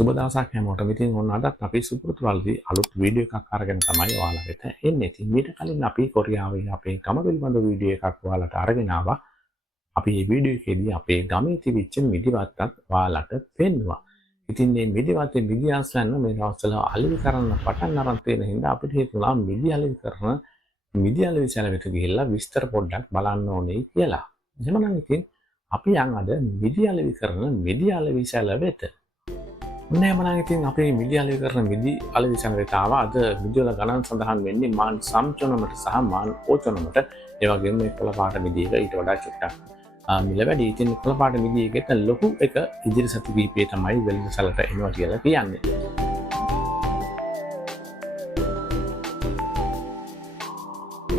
සුබ දවසක් හැමෝටම. ඉතින් ඔන්න අදත් අපි සුපුරුදු වලදී අලුත් වීඩියෝ එකක් අරගෙන තමයි ඔයාලා වෙත එන්නේ. ඉතින් ඊට කලින් අපි කොරියාවේ අපේ ගම පිළිබඳ වීඩියෝ එකක් ඔයාලට අරගෙන ආවා. අපි මේ වීඩියෝ එකේදී අපේ ගමේ තිබිච්ච මිදිවත්තක් ඔයාලට පෙන්නුවා. ඉතින් මේ මිදිවත්තේ මිදි ආස්ලන්න මේ දවස්වල අලෙවි කරන්න පටන් අරන් තියෙන හින්දා අපිට හිතුණා මිදි අලෙවි කරන මිදි අලෙවි සැලවෙත ගිහිල්ලා විස්තර පොඩ්ඩක් බලන්න ඕනේ කියලා. එහෙමනම් ඉතින් අපි යන් අද මිදි අලෙවි කරන මිදි අලෙවි සැලවෙත. නෑමනම් ඉතින් අපේ මිදි අලෙවි කරන මිදි අලෙවි සැලවෙත ආවා. අද මිදි වල ගණන් සඳහන් වෙන්නේ මාන් සම්චොනමට සහ මාන් ඕචොනමට. ඒ වගේම මේ කොළ පාට මිදි එක ඊට වඩා චුට්ටක් මිල වැඩි. ඉතින් කොළ පාට මිදි එකට ලොකු එක ඉදිරි සති කීපේ තමයි වෙළඳසැලට එනවා කියලා කියන්නේ.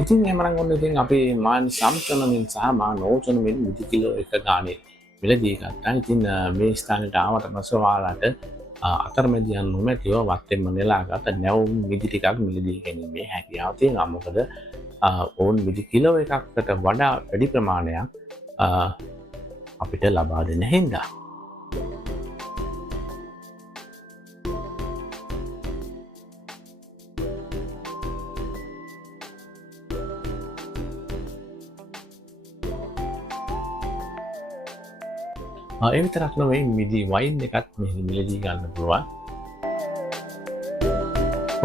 ඉතින් එහෙමනම් ඔන්න ඉතින් අපි මාන් සම්චොනමින් සහ මාන් ඕචොනමින් මිදි කිලෝ එක ගානේ මිලදී ගත්තා. ඉතින් මේ ස්ථානයට ආවට පස්සේ ඔයාලට අතරමැදියන් නොමැතිව වත්තෙන්ම නෙලාගත නැවුම් මිදි ටිකක් මිලදී ගැනීමේ හැකියාව තියෙනවා. මොකද ඕන් මිදි කිලෝ එකකට වඩා වැඩි ප්‍රමාණයක් අපිට ලබා දෙන්න හින්දා. ඒ විතරක් නෙවෙයි මිදි වයින් එකත් මෙහි මිලදී ගන්න පුළුවන්.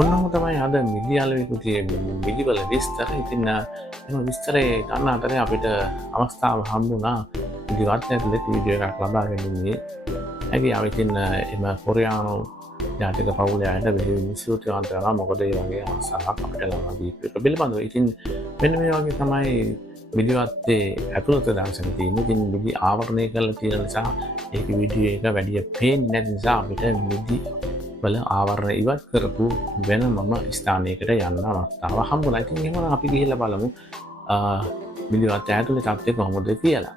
ඔන්නම තමයි අද මිදි අලෙවිකුතියේ මිදිවල විස්තර. ඉතින් එම විස්තරේ ගන්න අතරේ අපිට අවස්ථාව හම්බුණා මිදි වර්තය ඇතුළේ වීඩියෝ එකක් ලබා ගැනීමේ හැකියාව. ඉතින් එම කොරියානු ජාතික පවුලේ අයට බෙහෙවින් ස්තුතිවන්ත වෙනවා. මොකද ඒ වගේ අවස්ථාවක් අපිට ලබා දීපු එක පිළිබඳව. ඉතින් මෙන්න මේ වගේ තමයි මිදිවත්තේ ඇතුළත දර්ශන තියෙන්නේ. ඉතින් මිදි ආවරණය කරලා තියෙන නිසා ඒක වීඩියෝ එක වැඩි පේන්නේ නැති නිසා අපිට මිදි වල ආවරණ ඉවත් කරපු වෙනමම ස්ථානයකට යන්න අවස්ථාව හම්බුණා. ඉතින් එහෙනම් අපි ගිහිල්ලා බලමු මිදිවත්තේ ඇතුළේ තත්ත්වය කොහොමද කියලා.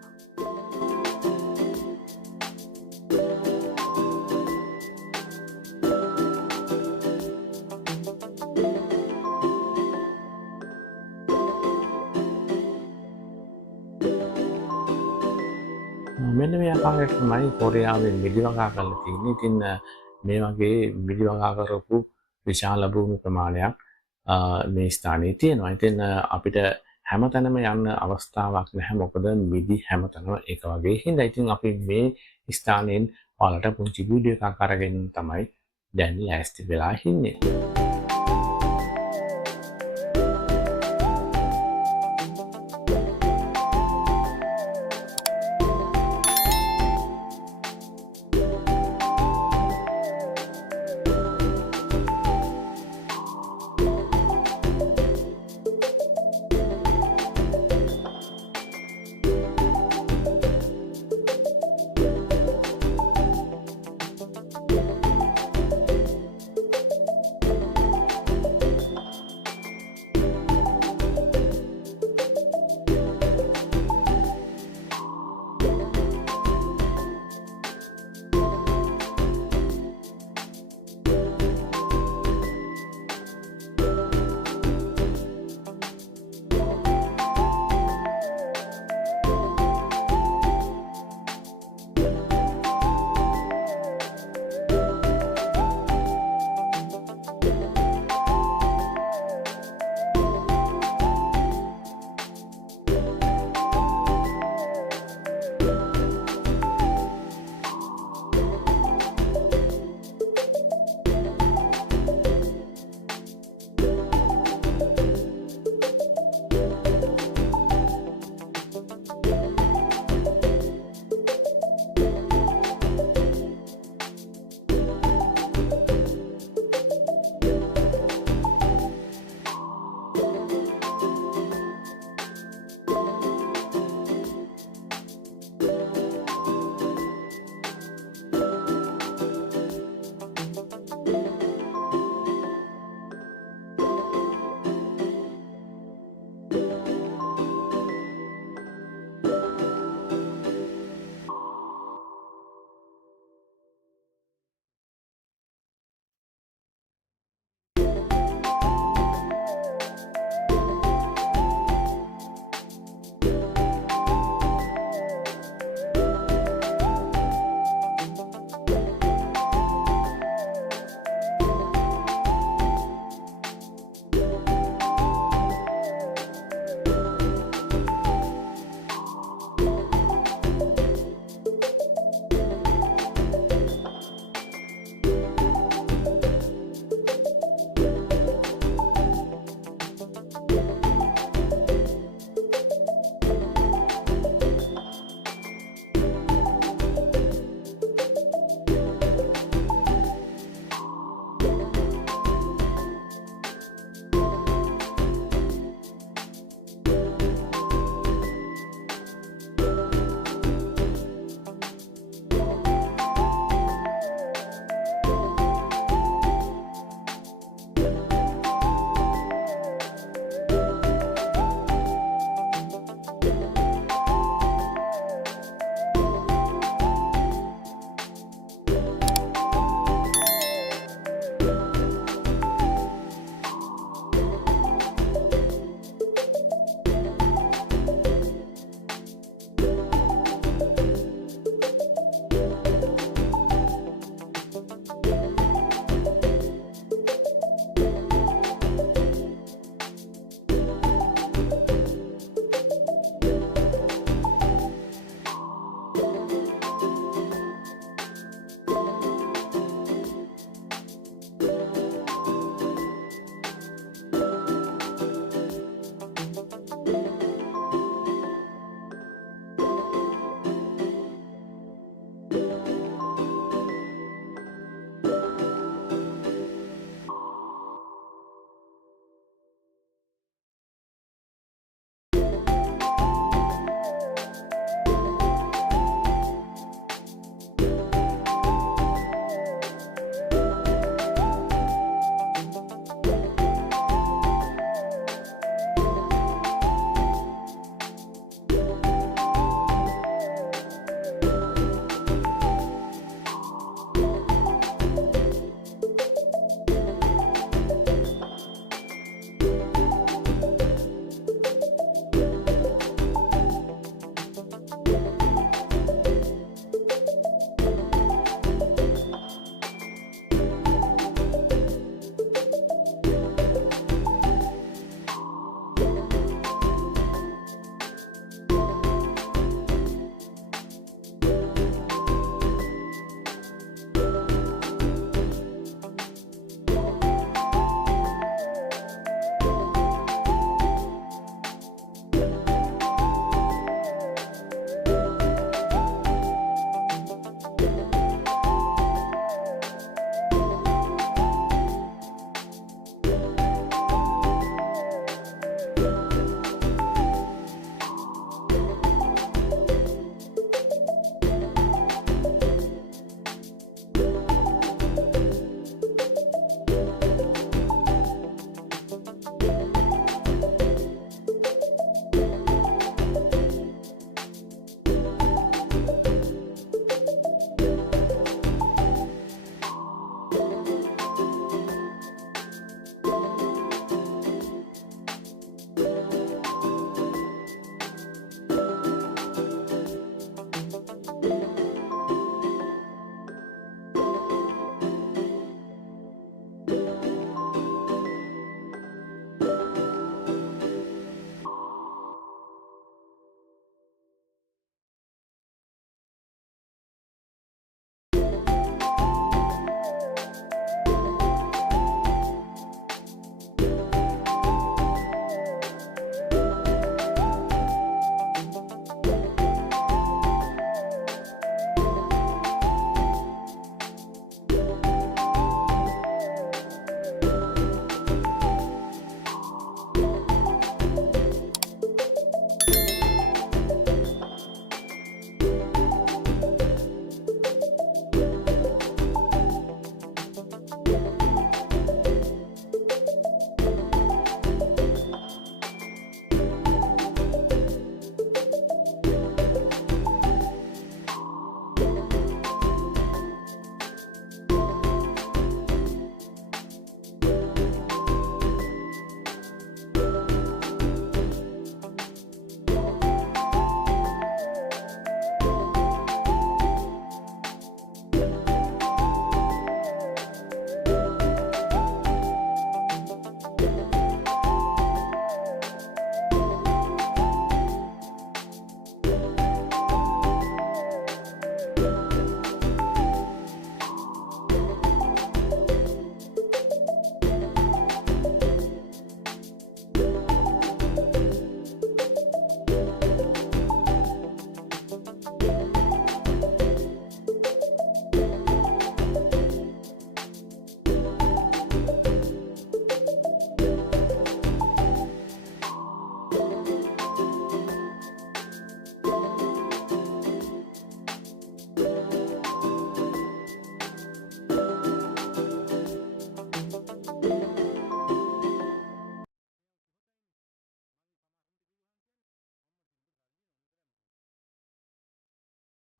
මෙන්න මේ ආකාරයට තමයි කොරියාවේ මිදි වගා කරලා තියෙන්නේ. ඉතින් මේ වගේ මිදි වගා කරපු විශාල භූමි ප්‍රමාණයක් මේ ස්ථානයේ තියෙනවා. ඉතින් අපිට හැමතැනම යන්න අවස්ථාවක් නැහැ. මොකද මිදි හැමතැනම එක වගේ හින්දා. ඉතින් අපි මේ ස්ථානයෙන් ඔයාලට පුංචි වීඩියෝ එකක් අරගෙන තමයි දැන් ලෑස්ති වෙලා ඉන්නේ.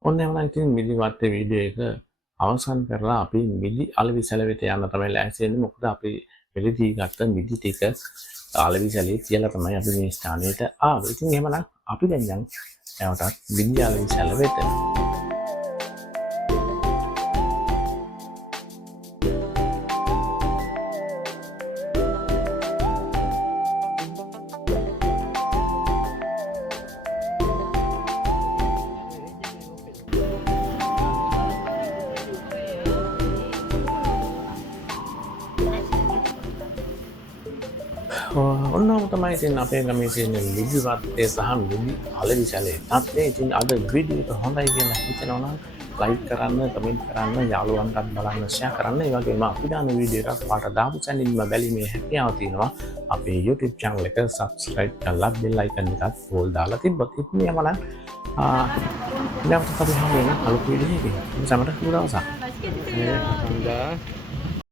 ඔන්න එහෙනම් ඉතින් මිදි වත්තේ වීඩියෝ එක අවසන් කරලා අපි මිදි අලෙවි සැලවෙට යන්න තමයි ලෑස්ති වෙන්නේ. මොකද අපි මිලදී ගත්ත මිදි ටික අලෙවි සැලේ තියලා තමයි අපි මේ ස්ථානයට ආවේ. ඉතින් එහෙමනම් අපි දැන් යන් නැවතත් මිදි අලෙවි සැලවෙට. ඔන්නම තමයි ඉතින් අපේ ගමේ තියෙන මිදි වත්තේ සහ මිදි අලෙවි සැලේ තත්ත්වය. ඉතින් අද වීඩියෝ එක හොඳයි කියලා හිතනවා නම් ලයික් කරන්න, කමෙන්ට් කරන්න, යාළුවන්ටත් බලන්න, ෂෙයා කරන්න. ඒ වගේම අපි දාන වීඩියෝ එකක් පාට දාපු සැනින්ම බැලීමේ හැකියාව තියෙනවා. අපේ YouTube channel එක subscribe කරලා bell icon එකත් ඕල් දාලා තිබ්බොත් ඉතින් යමනම් නැවතත් අපි හමු වෙන අලුත් වීඩියෝ එකකින්. සමහරට දවසක්.